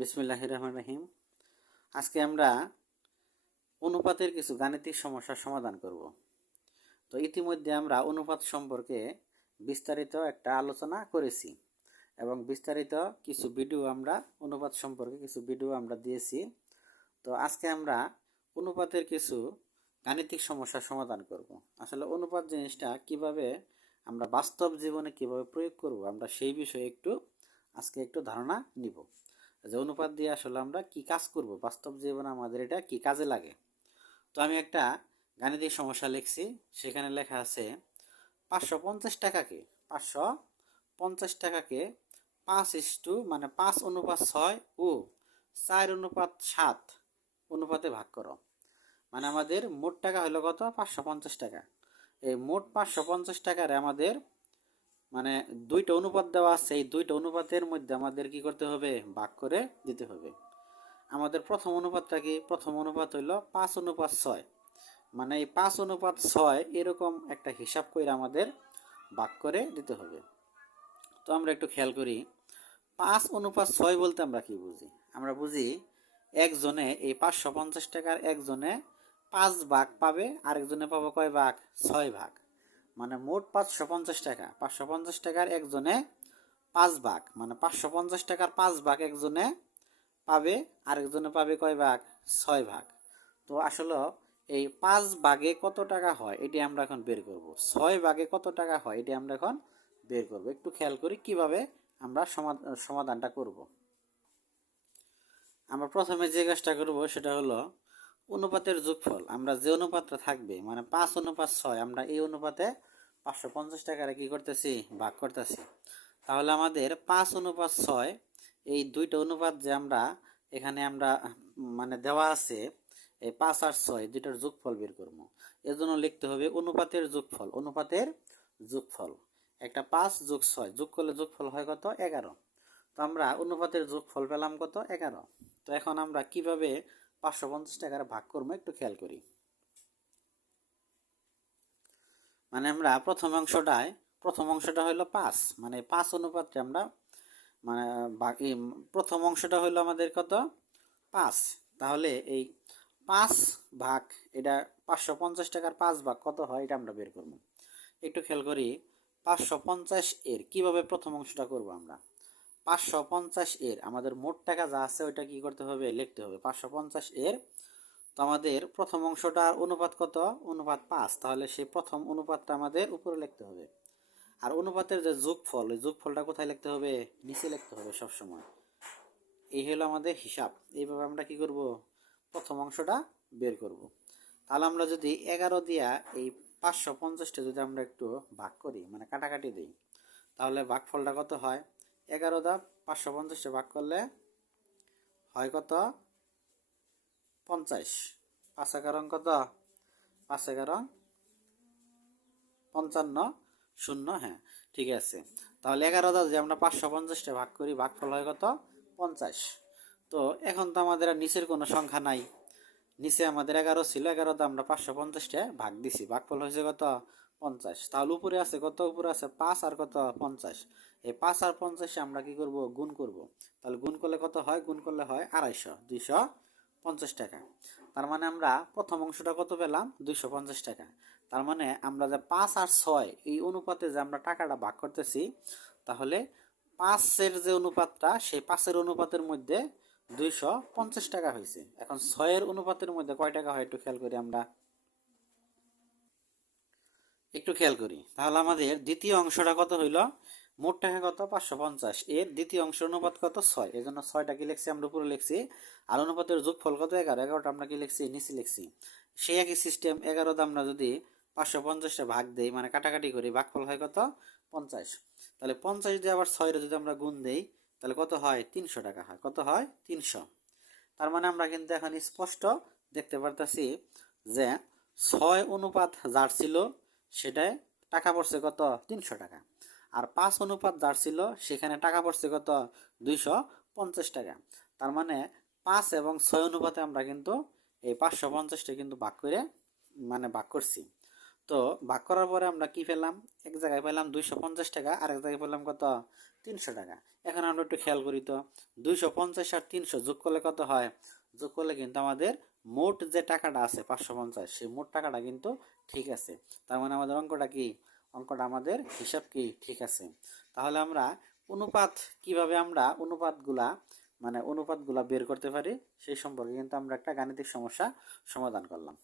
বিসমিল্লাহির রহমানির রহিম। আজকে আমরা অনুপাতের কিছু গাণিতিক সমস্যার সমাধান করব। তো ইতিমধ্যে আমরা অনুপাত সম্পর্কে বিস্তারিত একটা আলোচনা করেছি এবং বিস্তারিত কিছু ভিডিও আমরা অনুপাত সম্পর্কে কিছু ভিডিও আমরা দিয়েছি। তো আজকে আমরা অনুপাতের কিছু গাণিতিক সমস্যার সমাধান করব। আসলে অনুপাত জিনিসটা কিভাবে আমরা বাস্তব জীবনে কিভাবে প্রয়োগ করব, আমরা সেই বিষয়ে আজকে একটু ধারণা নিব যে অনুপাত দিয়ে আসলে আমরা কি কাজ করব, বাস্তব জীবনে আমাদের এটা কি কাজে লাগে। তো আমি একটা গাণিতিক সমস্যা লিখছি, সেখানে লেখা আছে 550 টাকাকে 550 টাকাকে 5:, মানে 5:6 ও 4:7 অনুপাতে ভাগ করো। মানে আমাদের মোট টাকা হলো কত? 550 টাকা। এই মোট 550 টাকার আমাদের মানে দুইটা অনুপাত দেওয়া আছে, এই দুইটা অনুপাতের মধ্যে আমাদের কি করতে হবে? ভাগ করে দিতে হবে। আমাদের প্রথম অনুপাতটা কি? প্রথম অনুপাত হইল 5:6, মানে এই 5:6 এরকম একটা হিসাব করে আমাদের ভাগ করে দিতে হবে। তো আমরা একটু খেয়াল করি, 5:6 বলতে আমরা কি বুঝি? আমরা বুঝি একজনে এই 550 টাকার একজনে 5 ভাগ পাবে, আরেকজনে পাবো কয় ভাগ? 6 ভাগ। মানে মোট 550 টাকা, 550 টাকার একজনে 5 ভাগ, মানে 550 টাকার 5 ভাগ একজনে পাবে, আরেকজনে পাবে কয় ভাগ? 6 ভাগ। তো আসলে এই 5 ভাগে কত টাকা হয় এটি আমরা এখন বের করব, 6 ভাগে কত টাকা হয় এটি আমরা এখন বের করব। একটু খেয়াল করি কিভাবে আমরা সমাধানটা করব। আমরা প্রথমে যে কাজটা করব সেটা হলো অনুপাতের যোগফল। আমরা যে অনুপাতটা থাকবে, মানে 5:6, আমরা এই অনুপাতে 550 টাকারে কি করতেছি? ভাগ করতেছি। তাহলে আমাদের 5:6 এই দুইটা অনুপাত যে আমরা এখানে আমরা মানে দেওয়া আছে, এই 5 আর 6 দুইটার যোগফল বের করবো। এর জন্য লিখতে হবে অনুপাতের যোগফল। অনুপাতের যোগফল একটা 5 যোগ 6 যোগ করলে যোগফল হয় কত? 11। তো আমরা অনুপাতের যোগফল পেলাম কত? 11। তো এখন আমরা কিভাবে 550 টাকার ভাগ করবো একটু খেয়াল করি। মানে আমরা প্রথম অংশটা হলো 5, মানে 5 অনুপাতটা আমরা মানে প্রথম অংশটা হলো আমাদের কত? 5। তাহলে এই 5 ভাগ, এটা 550 টাকার 5 ভাগ কত হয় এটা আমরা বের করব। একটু খেয়াল করি, 550 এর কিভাবে প্রথম অংশটা করব আমরা। 550 এর আমাদের মোট টাকা যা আছে ওইটা কি করতে হবে? লিখতে হবে 550 এর। তো আমাদের প্রথম অংশটার অনুপাত কত? অনুপাত 5। তাহলে সেই প্রথম অনুপাতটা আমাদের উপরে লিখতে হবে। আর অনুপাতের যে যোগফল, ওই যোগফলটা কোথায় লিখতে হবে? নিচে লিখতে হবে সবসময়। এই হলো আমাদের হিসাব। এইভাবে আমরা কি করব? প্রথম অংশটা বের করব। তাহলে আমরা যদি 11 দিয়া এই 550টা যদি আমরা একটু ভাগ করি, মানে কাটাকাটি দিই, তাহলে ভাগফলটা কত হয়? 11 দা 550টা ভাগ করলে হয় কত? 50। 5 11 কত? 5 11 55 শূন্য। হ্যাঁ, ঠিক আছে। তাহলে 11 দা যদি আমরা 550টা ভাগ করি, ভাগফল হয় কত? 50। তো এখন তো আমাদের আর নিচের কোনো সংখ্যা নাই। নিচে আমাদের 11 ছিল, 11 দা আমরা 550টা ভাগ দিছি, ভাগফল হয়েছে কত? 50। তাহলে উপরে আছে কত? উপরে আছে 5 আর কত? 50। এই 5 আর 50 আমরা কি করব? গুণ করব। তাহলে গুণ করলে কত হয়? গুণ করলে হয় 250, 250 টাকা। তার মানে আমরা প্রথম অংশটা কত পেলাম? 250 টাকা। তার মানে আমরা যে 5 আর 6 এই অনুপাতে যে আমরা টাকাটা ভাগ করতেছি, তাহলে 5-এর যে অনুপাতটা, সেই 5-এর অনুপাতের মধ্যে 250 টাকা হয়েছে। এখন 6-এর অনুপাতের মধ্যে কয় টাকা হয় একটু খেয়াল করি আমরা। একটু খেয়াল করি, তাহলে আমাদের দ্বিতীয় অংশটা কত হইল? মোট টাকা কত? 550। এর দ্বিতীয় অংশ অনুপাত কত? 6। এই জন্য 6টা কি লিখছি আমরা? উপরে লিখছি। আর অনুপাতের যোগফল কত? 11। 11টা আমরা কি লিখছি? নিচে লিখছি। সেই একই সিস্টেম, 11 দা আমরা যদি 550টা ভাগ দেই, মানে কাটাকাটি করি, ভাগফল হয় কত? 50। তাহলে 50 দিয়ে আবার 6 যদি আমরা গুণ দেই, তাহলে কত হয়? 300 টাকা হয়। কত হয়? 300। তার মানে আমরা কিন্তু এখন স্পষ্ট দেখতে পারতেছি যে 6 অনুপাত যার ছিল সেটায় টাকা পড়ছে কত? 300 টাকা। আর 5 অনুপাত যার ছিল সেখানে টাকা পড়ছে কত? 250 টাকা। তার মানে 5 এবং 6 অনুপাতে আমরা কিন্তু এই 550টা কিন্তু ভাগ করে, মানে ভাগ করছি। তো ভাগ করার পরে আমরা কি পেলাম, এক জায়গায় পেলাম 250 টাকা, আরেক জায়গায় পেলাম কত, 300 টাকা। এখন আমরা একটু খেয়াল করি তো, 250 আর 300 যোগ করলে কত হয়, যোগ করলে কিন্তু আমাদের মোট যে টাকাটা আছে 550, সেই মোট টাকাটা কিন্তু ঠিক আছে। তার মানে আমাদের অঙ্কটা কি, অঙ্কটা আমাদের হিসাব কি ঠিক আছে। তাহলে আমরা অনুপাত, কিভাবে আমরা অনুপাতগুলা বের করতে পারি সেই সম্পর্কে কিন্তু আমরা একটা গাণিতিক সমস্যা সমাধান করলাম।